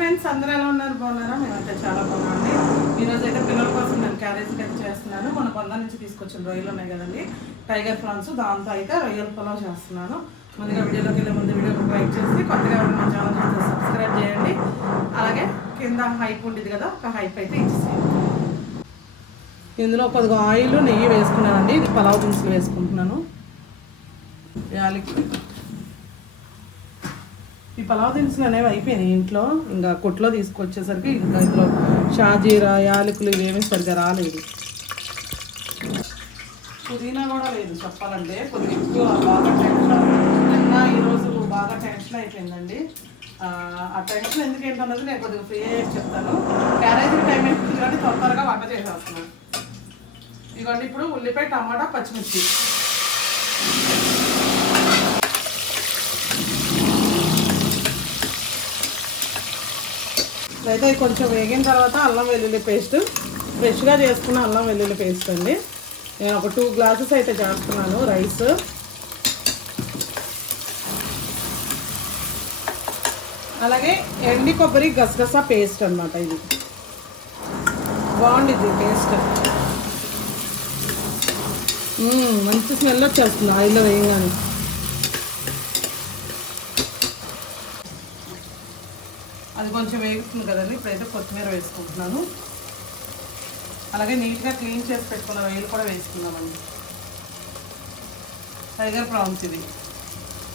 Friends అందరూ ఎలా ఉన్నారు? బాగున్నారా? మేమైతే చాలా బాగున్నామండి. ఈరోజు అయితే పిల్లల కోసం నేను క్యారేజ్ కట్ చేస్తున్నాను. మన పొంద నుంచి తీసుకొచ్చిన రొయ్యలు ఉన్నాయి కదండి. టైగర్ ప్రాన్స్ దాంతో అయితే రొయ్యల పొలం చేస్తున్నాను. ముందుగా వీడియోలోకి వెళ్ళే ముందు వీడియోకి లైక్ చేసి కొత్తగా మన ఛానల్ సబ్స్క్రైబ్ చేయండి. అలాగే కింద హైప్ ఉండేది కదా ఒక హైప్ అయితే ఇచ్చేసేయండి. ఇందులో కొద్దిగా ఆయిల్ నెయ్యి వేసుకున్నానండి. ఇది పలావ్ దినుసులు వేసుకుంటున్నాను. యాలకి ఈ పలావ్ దినుసులు అనేవి అయిపోయినాయి ఇంట్లో. ఇంకా కొట్లో తీసుకొచ్చేసరికి ఇంకా ఇందులో షాజీరా యాలకులు ఇవేమీ సరిగ్గా రాలేదు. పుదీనా కూడా లేదు చెప్పాలంటే. కొద్దిగా ఎక్కువ బాగా టెన్షన్ నిన్న ఈరోజు బాగా టెన్షన్ అయిపోయిందండి. ఆ, టెన్షన్ ఎందుకు ఏంటన్నది నేను కొద్దిగా ఫ్రీ అయ్యేసి చెప్తాను. క్యారేజీ టైం అయిపోతుంది కానీ తొందరగా వంట చేసేస్తున్నాను. ఇదిగోండి ఇప్పుడు ఉల్లిపాయ టమాటా పచ్చిమిర్చి. అయితే కొంచెం వేగిన తర్వాత అల్లం వెల్లుల్లి పేస్ట్. ఫ్రెష్గా చేసుకున్న అల్లం వెల్లుల్లి పేస్ట్ అండి. నేను ఒక టూ గ్లాసెస్ అయితే చేస్తున్నాను రైస్ అలాగే ఎండి కొబ్బరి గసగస పేస్ట్ అన్నమాట ఇది. బాగుండిద్ది పేస్ట్. మంచి స్మెల్ వచ్చేస్తుంది ఆయిల్లో వేయగానే. అది కొంచెం వేగుతుంది కదండి. ఇప్పుడైతే కొత్తిమీర వేసుకుంటున్నాను. అలాగే నీట్గా క్లీన్ చేసి పెట్టుకున్న రొయ్యలు కూడా వేసుకుందామండి. టైగర్ ప్రాన్స్ ఇది.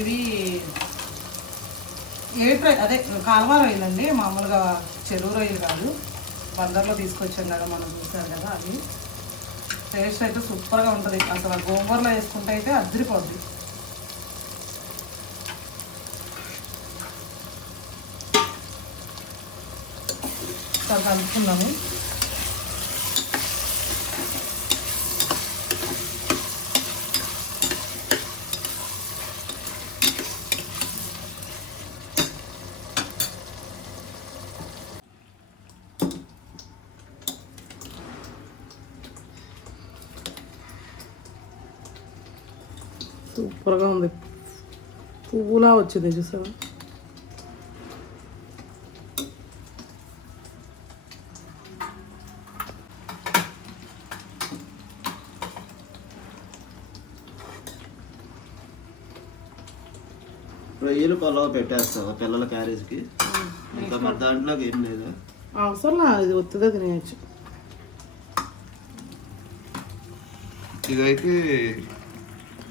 ఇది ఏ ట్రై అదే కాలువ రొయ్యలు అండి. మామూలుగా చెరువు రొయ్యలు కాదు. బందర్లో తీసుకొచ్చాం కదా మనం చూసాం కదా అది. టేస్ట్ అయితే సూపర్గా ఉంటుంది. అసలు గోంగూరలో వేసుకుంటే అయితే అద్దరిపోద్ది చాలా కలుపుకున్నాము సూపర్గా ఉంది. పువ్వులా వచ్చింది చూసావా? రొయ్యలు పొలవ పెట్టేస్తావా పిల్లల క్యారేజ్కి. ఇంకా మరి దాంట్లోకి ఏం లేదా? అవసరం ఇది ఒత్తిగా తినేయచ్చు. ఇదైతే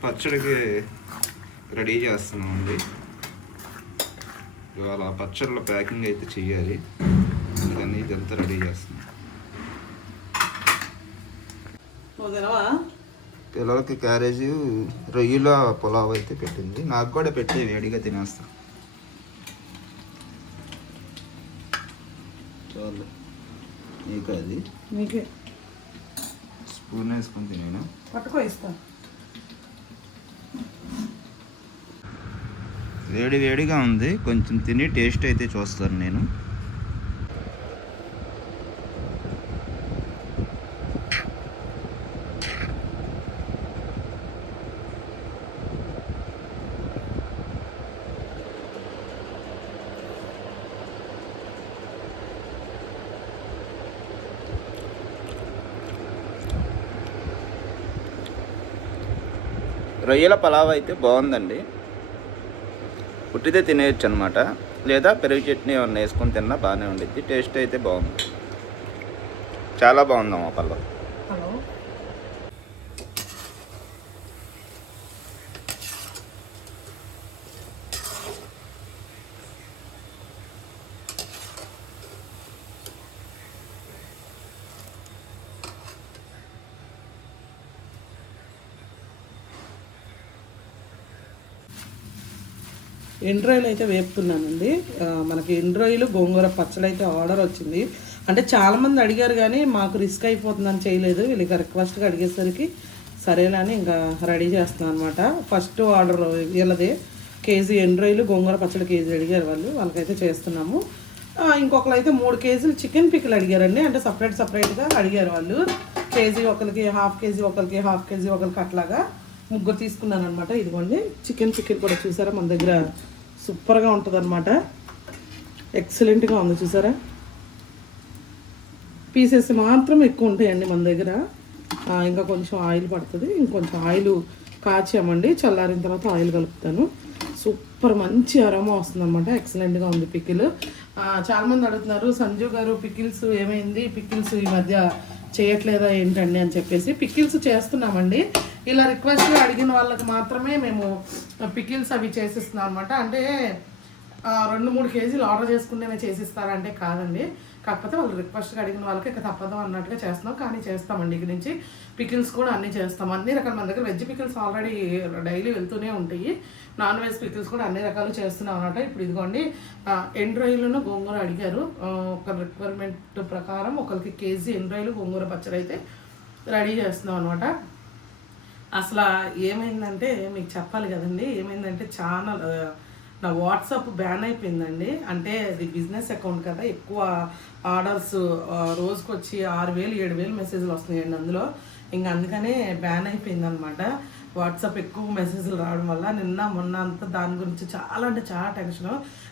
పచ్చడికి రెడీ చేస్తున్నామండి. ఇవాళ పచ్చళ్ళ ప్యాకింగ్ అయితే చెయ్యాలి. కానీ ఇదంతా రెడీ చేస్తున్నాం. పిల్లలకి క్యారేజ్ రొయ్యల పులావ్ అయితే పెట్టింది. నాకు కూడా పెట్టి వేడిగా తినేస్తా. చాలు. నీకు అది? నీకే. స్పూన్ వేసుకొని తినేను? పట్టుకో ఇస్తా. వేడి వేడిగా ఉంది. కొంచెం తిని టేస్ట్ అయితే చూస్తాను నేను. రొయ్యల పలావ్ అయితే బాగుందండి. పుట్టితే తినేయచ్చు అనమాట లేదా పెరుగు చట్నీ ఏమన్నా వేసుకొని తిన్నా బాగానే ఉండిద్ది. టేస్ట్ అయితే బాగుంది. చాలా బాగుందమ్మా పల్లవ్ ఎండ్రాయిలు అయితే వేపుతున్నానండి. మనకి ఎండ్రాయిలు గోంగూర పచ్చడి అయితే ఆర్డర్ వచ్చింది. అంటే చాలామంది అడిగారు కానీ మాకు రిస్క్ అయిపోతుందని చేయలేదు. వీళ్ళకి రిక్వెస్ట్గా అడిగేసరికి సరేనని ఇంకా రెడీ చేస్తున్నాను అనమాట ఫస్ట్ ఆర్డర్ వీళ్ళదే. కేజీ ఎండ్రాయిలు గోంగూర పచ్చడి కేజీ అడిగారు వాళ్ళు. వాళ్ళకైతే చేస్తున్నాము. ఇంకొకరు అయితే మూడు కేజీలు చికెన్ పిక్కలు అడిగారండి. అంటే సపరేట్ సపరేట్గా అడిగారు వాళ్ళు. కేజీ ఒకరికి హాఫ్ కేజీ ఒకరికి హాఫ్ కేజీ ఒకరికి అట్లాగా. ముగ్గురు తీసుకున్నాను అనమాట ఇదిగోండి చికెన్ చికెన్ కూడా చూసారా? మన దగ్గర సూపర్గా ఉంటుంది అనమాట ఎక్సలెంట్గా ఉంది చూసారా? పీసెస్ మాత్రం ఎక్కువ ఉంటాయండి మన దగ్గర. ఇంకా కొంచెం ఆయిల్ పడుతుంది. ఇంకొంచెం ఆయిల్ కాచామండి. చల్లారిన తర్వాత ఆయిల్ కలుపుతాను. సూపర్ మంచి అరోమా వస్తుందన్నమాట. ఎక్సలెంట్గా ఉంది పికిల్ చాలామంది అడుగుతున్నారు సంజు గారు పికిల్స్ ఏమైంది? పికిల్స్ ఈ మధ్య చేయట్లేదా ఏంటండి అని చెప్పేసి. పికిల్స్ చేస్తున్నామండి. ఇలా రిక్వెస్ట్ అడిగిన వాళ్ళకి మాత్రమే మేము పికిల్స్ అవి చేసిస్తున్నాం అనమాట అంటే రెండు మూడు కేజీలు ఆర్డర్ చేసుకుంటేనే చేసిస్తారంటే కాదండి. కాకపోతే వాళ్ళు రిక్వెస్ట్గా అడిగిన వాళ్ళకి ఇక తప్పదు అన్నట్టుగా చేస్తున్నాం. కానీ చేస్తామండి ఇక నుంచి. పికిల్స్ కూడా అన్నీ చేస్తాం. అన్ని రకాల మన దగ్గర వెజ్ పికిల్స్ ఆల్రెడీ డైలీ వెళ్తూనే ఉంటాయి. నాన్ వెజ్ పికిల్స్ కూడా అన్ని రకాలు చేస్తున్నాం అనమాట ఇప్పుడు ఇదిగోండి ఎండు గోంగూర అడిగారు. ఒక రిక్వైర్మెంట్ ప్రకారం ఒకరికి కేజీ ఎండు గోంగూర పచ్చడి అయితే రెడీ చేస్తున్నాం అనమాట అసలు ఏమైందంటే మీకు చెప్పాలి కదండి ఏమైందంటే చాలా నా వాట్సాప్ బ్యాన్ అయిపోయిందండి. అంటే అది బిజినెస్ అకౌంట్ కదా ఎక్కువ ఆర్డర్స్ రోజుకి వచ్చి ఆరు వేలు ఏడు వేలు మెసేజ్లు వస్తున్నాయండి అందులో. ఇంకా అందుకనే బ్యాన్ అయిపోయింది అనమాట వాట్సాప్ ఎక్కువ మెసేజ్లు రావడం వల్ల నిన్న మొన్న అంతా దాని గురించి చాలా అంటే చాలా టెన్షన్.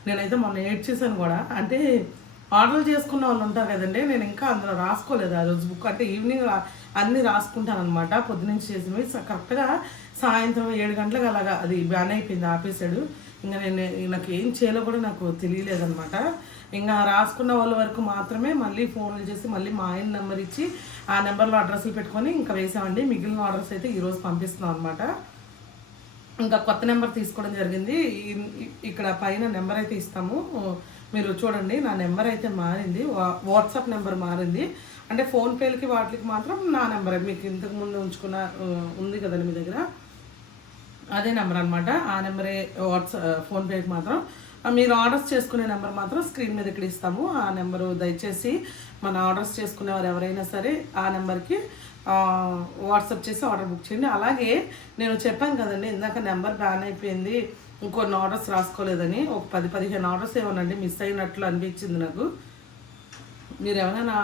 నేనైతే మొన్న ఏడ్ చేశాను కూడా. అంటే ఆర్డర్ చేసుకున్న వాళ్ళు ఉంటారు కదండి నేను ఇంకా అందులో రాసుకోలేదు ఆ రోజు బుక్ అంటే ఈవినింగ్ అన్ని అన్నీ రాసుకుంటాను అనమాట పొద్దునుంచి చేసినవి కరెక్ట్గా సాయంత్రం ఏడు గంటలకు అలాగా అది బ్యాన్ అయిపోయింది ఆపేశాడు. ఇంకా నేను నాకు ఏం చేయాలో కూడా నాకు తెలియలేదనమాట ఇంకా రాసుకున్న వాళ్ళ వరకు మాత్రమే మళ్ళీ ఫోన్లు చేసి మళ్ళీ మా ఆయన నెంబర్ ఇచ్చి ఆ నెంబర్లో అడ్రస్లు పెట్టుకొని ఇంకా వేసామండి. మిగిలిన ఆర్డర్స్ అయితే ఈరోజు పంపిస్తున్నాం అనమాట ఇంకా కొత్త నెంబర్ తీసుకోవడం జరిగింది. ఇక్కడ పైన నెంబర్ అయితే ఇస్తాము. మీరు చూడండి నా నెంబర్ అయితే మారింది. వా- వాట్సాప్ నెంబర్ మారింది. అంటే ఫోన్పేలకి వాటికి మాత్రం నా నెంబర్. మీకు ఇంతకు ముందు ఉంచుకున్న ఉంది కదండి మీ దగ్గర? అదే నెంబర్ అనమాట ఆ నెంబరే వాట్సాప్ ఫోన్పేకి మాత్రం. మీరు ఆర్డర్స్ చేసుకునే నెంబర్ మాత్రం స్క్రీన్ మీద ఇక్కడ ఇస్తాము. ఆ నెంబరు దయచేసి మన ఆర్డర్స్ చేసుకునేవారు ఎవరైనా సరే ఆ నెంబర్కి వాట్సాప్ చేసి ఆర్డర్ బుక్ చేయండి. అలాగే నేను చెప్పాను కదండి ఇందాక నెంబర్ బ్యాన్ అయిపోయింది ఇంకొన్ని ఆర్డర్స్ రాసుకోలేదని ఒక పది పదిహేను ఆర్డర్స్ ఏమోనండి మిస్ అయినట్లు అనిపించింది నాకు. మీరు ఎవరైనా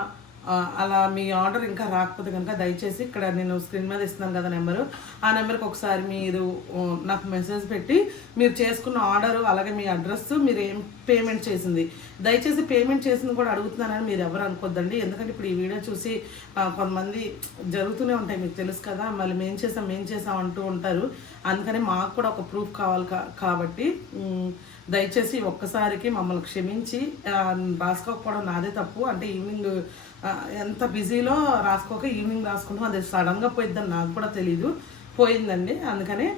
అలా మీ ఆర్డర్ ఇంకా రాకపోతే కనుక దయచేసి ఇక్కడ నేను స్క్రీన్ మీద ఇస్తున్నాను కదా నెంబరు. ఆ నెంబర్కి ఒకసారి మీరు నాకు మెసేజ్ పెట్టి మీరు చేసుకున్న ఆర్డర్ అలాగే మీ అడ్రస్ మీరు ఏం పేమెంట్ చేసింది. దయచేసి పేమెంట్ చేసింది కూడా అడుగుతున్నానని మీరు ఎవరు అనుకోద్దండి. ఎందుకంటే ఇప్పుడు ఈ వీడియో చూసి కొంతమంది జరుగుతూనే ఉంటాయి మీకు తెలుసు కదా. మళ్ళీ మేం చేసాం మేం చేసాం అంటూ ఉంటారు. అందుకని మాకు కూడా ఒక ప్రూఫ్ కావాలి కా- కాబట్టి దయచేసి ఒక్కసారికి మమ్మల్ని క్షమించి రాసుకోకపోవడం నాదే తప్పు. అంటే ఈవినింగ్ ఎంత బిజీలో రాసుకోక ఈవినింగ్ రాసుకుంటాం. అది సడన్గా పోయిద్దని నాకు కూడా తెలీదు. పోయిందండి. అందుకని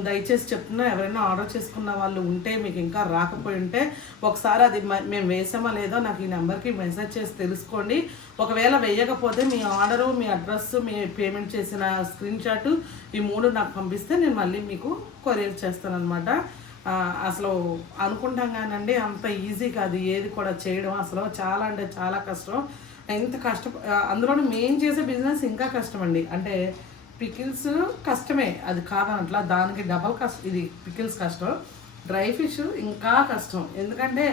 దయచేసి చెప్తున్నా ఎవరైనా ఆర్డర్ చేసుకున్న వాళ్ళు ఉంటే మీకు ఇంకా రాకపోయి ఉంటే ఒకసారి అది మ- మేము వేసామా లేదో నాకు ఈ నెంబర్కి మెసేజ్ చేసి తెలుసుకోండి. ఒకవేళ వేయకపోతే మీ ఆర్డరు మీ అడ్రస్ మీ పేమెంట్ చేసిన స్క్రీన్ షాట్ ఈ మూడు నాకు పంపిస్తే నేను మళ్ళీ మీకు కొరియర్ చేస్తాను అనమాట అసలు అనుకుంటాం కానండి అంత ఈజీ కాదు. ఏది కూడా చేయడం అసలు చాలా అంటే చాలా కష్టం. ఎంత కష్ట అందులోనూ మెయిన్ చేసే బిజినెస్ ఇంకా కష్టం అండి అంటే పికిల్స్ కష్టమే అది కాదనట్లా దానికి డబల్ కష్టం ఇది పికిల్స్ కష్టం. డ్రై ఫిష్ ఇంకా కష్టం. ఎందుకంటే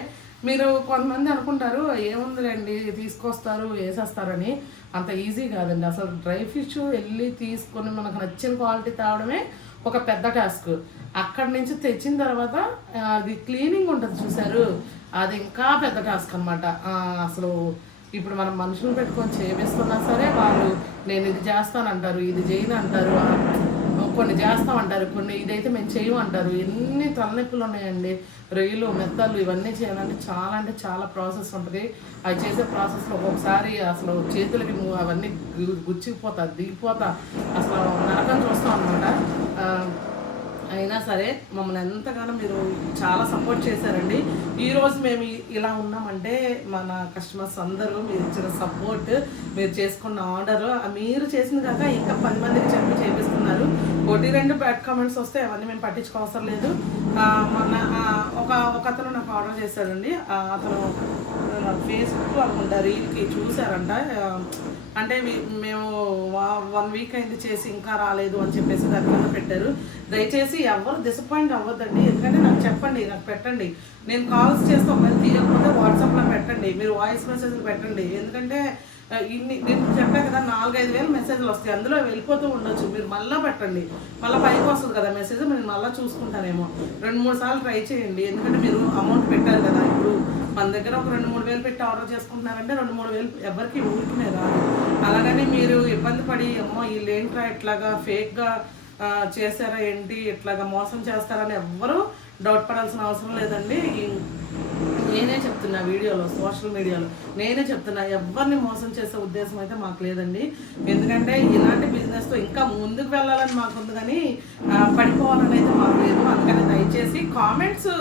మీరు కొంతమంది అనుకుంటారు ఏముందిలేండి తీసుకొస్తారు వేసేస్తారని. అంత ఈజీ కాదండి. అసలు డ్రై ఫిష్ వెళ్ళి తీసుకొని మనకు నచ్చిన క్వాలిటీ తేవడమే ఒక పెద్ద టాస్క్ అక్కడి నుంచి తెచ్చిన తర్వాత అది క్లీనింగ్ ఉంటుంది చూసారు అది ఇంకా పెద్ద టాస్క్ అనమాట అసలు ఇప్పుడు మనం మనుషులు పెట్టుకొని చేపిస్తున్నా సరే వాళ్ళు నేను ఇది చేస్తానంటారు ఇది చేయను అంటారు కొన్ని కొన్ని చేస్తామంటారు కొన్ని ఇదైతే మేము చేయము అంటారు ఎన్ని తలనొప్పులు ఉన్నాయండి రొయ్యలు మెత్తలు ఇవన్నీ చేయాలంటే చాలా అంటే చాలా ప్రాసెస్ ఉంటుంది. అవి చేసే ప్రాసెస్లో ఒక్కొక్కసారి అసలు చేతులకి అవన్నీ గుచ్చిపోతా దిగిపోతా. అసలు నరకం చూస్తాం అనమాట అయినా సరే మమ్మల్ని ఎంతగానో మీరు చాలా సపోర్ట్ చేశారండి. ఈరోజు మేము ఇలా ఉన్నామంటే మన కస్టమర్స్ అందరూ మీరు ఇచ్చిన సపోర్ట్ మీరు చేసుకున్న ఆర్డర్ మీరు చేసింది కాక ఇంకా పది మందికి చెప్పి ఒకటి రెండు బ్యాడ్ కామెంట్స్ వస్తే అవన్నీ మేము పట్టించుకోవసరం లేదు. మొన్న ఒక ఒక అతను నాకు ఆర్డర్ చేశాడండి. అతను ఫేస్బుక్ అనుకుంటా రీల్కి చూసారంట అంటే మేము వన్ వీక్ అయింది చేసి ఇంకా రాలేదు అని చెప్పేసి దాని కింద పెట్టారు. దయచేసి ఎవరు డిసప్పాయింట్ అవ్వద్దండి. ఎందుకంటే నాకు చెప్పండి నాకు పెట్టండి. నేను కాల్స్ చేస్తే ఒకవేళ తీయకపోతే వాట్సాప్లో పెట్టండి. మీరు వాయిస్ మెసేజ్ పెట్టండి. ఎందుకంటే ఇన్ని నేను చెప్పా కదా నాలుగైదు వేలు మెసేజ్లు వస్తాయి. అందులో వెళ్ళిపోతూ ఉండొచ్చు. మీరు మళ్ళీ పెట్టండి. మళ్ళీ పైకి వస్తుంది కదా మెసేజ్ నేను మళ్ళీ చూసుకుంటానేమో రెండు మూడు సార్లు ట్రై చేయండి. ఎందుకంటే మీరు అమౌంట్ పెట్టారు కదా ఇప్పుడు. మన దగ్గర ఒక రెండు మూడు వేలు పెట్టి ఆర్డర్ చేసుకుంటున్నారంటే రెండు మూడు వేలు ఎవరికి ఊరికనే రాదు. అలాగని మీరు ఇబ్బంది పడి అమ్మో వీళ్ళు ఏంట్రా ఇట్లాగా ఫేక్గా చేశారా ఏంటి? ఇట్లాగా మోసం చేస్తారని ఎవ్వరూ డౌట్ పడాల్సిన అవసరం లేదండి. నేనే చెప్తున్నా వీడియోలో సోషల్ మీడియాలో. నేనే చెప్తున్నా ఎవరిని మోసం చేసే ఉద్దేశం అయితే మాకు లేదండి. ఎందుకంటే ఇలాంటి బిజినెస్తో ఇంకా ముందుకు వెళ్ళాలని మాకు ఉంది కానీ పడిపోవాలని అయితే మాకు లేదు. అందుకని దయచేసి కామెంట్స్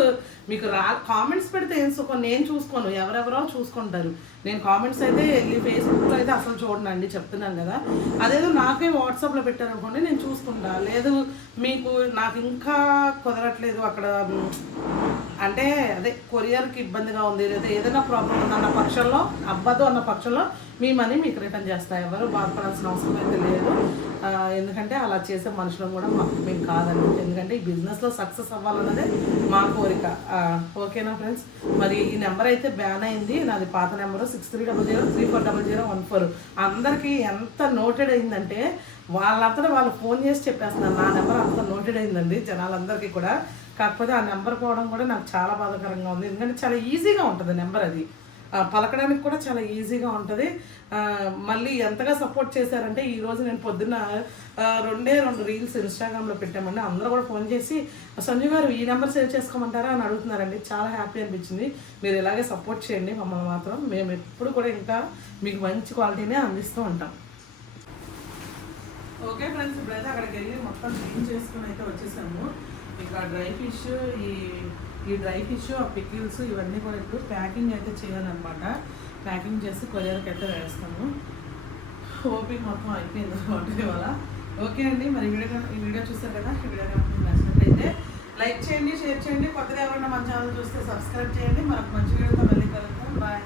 మీకు రా కామెంట్స్ పెడితే ఏం సుఖం? నేను చూసుకోను ఎవరెవరో చూసుకుంటారు. నేను కామెంట్స్ అయితే వెళ్ళి ఫేస్బుక్లో అయితే అసలు చూడనండి చెప్తున్నాను కదా. అదేదో నాకే వాట్సాప్లో పెట్టారనుకోండి నేను చూసుకుంటా. లేదు మీకు నాకు ఇంకా కుదరట్లేదు అక్కడ అంటే అదే కొరియర్కి ఇబ్బందిగా ఉంది లేదా ఏదైనా ప్రాబ్లం ఉందన్న పక్షంలో అవ్వదు అన్న పక్షంలో మీ మనీ మీకు రిటర్న్ చేస్తాయి ఎవరు బాధపడాల్సిన అవసరం అయితే లేదు. ఎందుకంటే అలా చేసే మనుషులం కూడా మాకు మేము కాదండి. ఎందుకంటే ఈ బిజినెస్లో సక్సెస్ అవ్వాలన్నదే మా కోరిక. ఓకేనా ఫ్రెండ్స్? మరి ఈ నెంబర్ అయితే బ్యాన్ అయింది. నాది పాత number six three double zero three four double zero one four. అందరికీ ఎంత నోటెడ్ అయిందంటే వాళ్ళంతా వాళ్ళు ఫోన్ చేసి చెప్పేస్తున్నారు. నా నెంబర్ అంత నోటెడ్ అయిందండి జనాలందరికీ కూడా. కాకపోతే ఆ నెంబర్ పోవడం కూడా నాకు చాలా బాధాకరంగా ఉంది. ఎందుకంటే చాలా ఈజీగా ఉంటుంది నెంబర్ అది. పలకడానికి కూడా చాలా ఈజీగా ఉంటుంది. మళ్ళీ ఎంతగా సపోర్ట్ చేశారంటే ఈరోజు నేను పొద్దున్న రెండే రెండు రీల్స్ ఇన్స్టాగ్రామ్లో పెట్టామండి. అందరూ కూడా ఫోన్ చేసి సంజయ్ గారు ఈ నెంబర్ సేవ్ చేసుకోమంటారా? అని అడుగుతున్నారండి. చాలా హ్యాపీ అనిపించింది. మీరు ఇలాగే సపోర్ట్ చేయండి మమ్మల్ని మాత్రం. మేము ఎప్పుడు కూడా ఇంకా మీకు మంచి క్వాలిటీనే అందిస్తూ ఉంటాం. ఓకే ఫ్రెండ్స్ ఇప్పుడైతే అక్కడికి వెళ్ళి మొత్తం క్లీన్ చేసుకుని అయితే వచ్చేసాము. ఇక డ్రై ఫిష్ ఈ ఈ డ్రై ఫిష్ ఆ పికిల్స్ ఇవన్నీ కూడా ఇప్పుడు ప్యాకింగ్ అయితే చేయాలన్నమాట. ప్యాకింగ్ చేసి కొరియర్కి అయితే వేస్తాము. ఓపిక మొత్తం అయిపోయింది అనమాట ఇవాళ. ఓకే అండి మరి వీడియో ఈ వీడియో చూస్తారు కదా? ఈ వీడియో నచ్చినట్లయితే లైక్ చేయండి షేర్ చేయండి. కొత్తగా ఎవరైనా మన ఛానల్ చూస్తే సబ్స్క్రైబ్ చేయండి. మనకు మంచి వీడియోతో మళ్ళీ కలుగుతాం బాయ్.